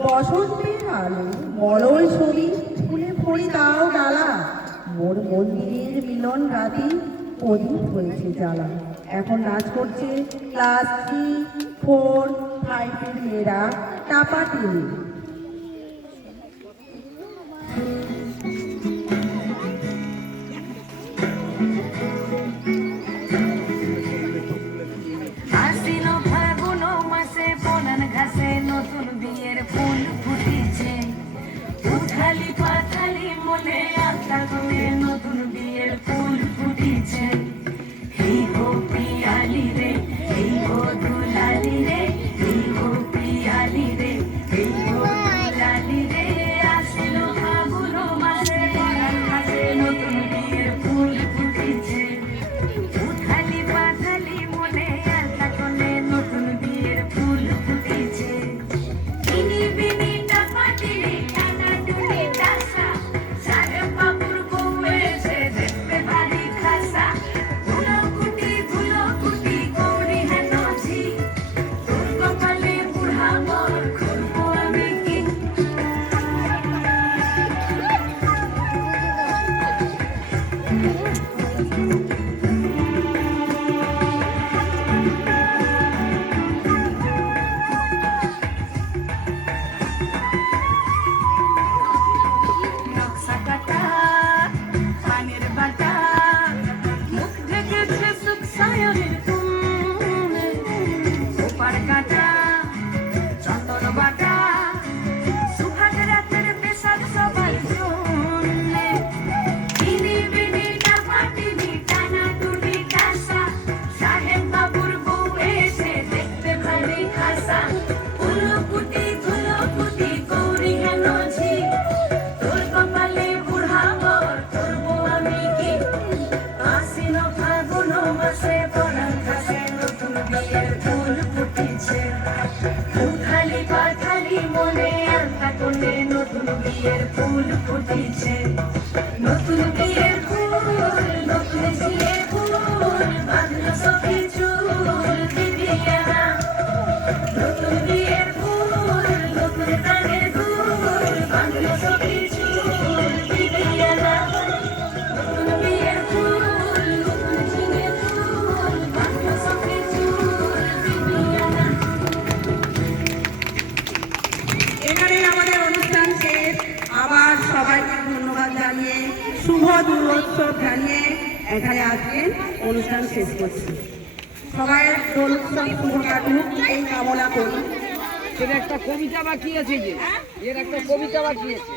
বসন্তের আলো মলয় ছবি ফুলে ভরি তাও ডালা, মোর মন্দিরের মিলন রাতি প্রদীপ হয়েছে জ্বালা। এখন নাচ করছে ক্লাস 3, 4, 5 মেয়েরা টাপা টেনে। নতুন বিয়ের ফুল ফুটেছে, উথালি পাথালি মনে আত্মা গলে নতুন বিয়ের ফুল ফুটেছে। এই গো পিয়ালি রে, এই গো দুলালি রে, এই গো পিয়ালি রে, এই গো দুলালি রে। আসিল ফাগুন মাসে পরাণ মাসে নতুন বিয়ের ফুল ফুটেছে, উথালি পাথালি মনে আত্মা গলে নতুন বিয়ের ফুল ফুটেছে। নতুন বিয়ের ফুল ফুটেছে, নতুন বিয়ের ফুল, নতুন ঝিলের ফুল, বাঁধলো সখী চুল দিদিয়ানা। নতুন বিয়ের ফুল, নতুন কানের দুল, বাঁধলো সখী চুল দিদিয়ানা। নতুন বিয়ের ফুল, নতুন ঝিলের ফুল, বাঁধলো সখী চুল দিদিয়ানা। এখানে আমাদের অনুষ্ঠান শেষ। আবার সবাইকে ধন্যবাদ জানিয়ে, শুভ দুর্গোৎসব জানিয়ে এখানে আজকের অনুষ্ঠান শেষ করছি। সবাই দোল উৎসব শুভ কাটুক এই কামনা করি। এর একটা কবিতা বাকি আছে, যে এর একটা কবিতা বাকি আছে।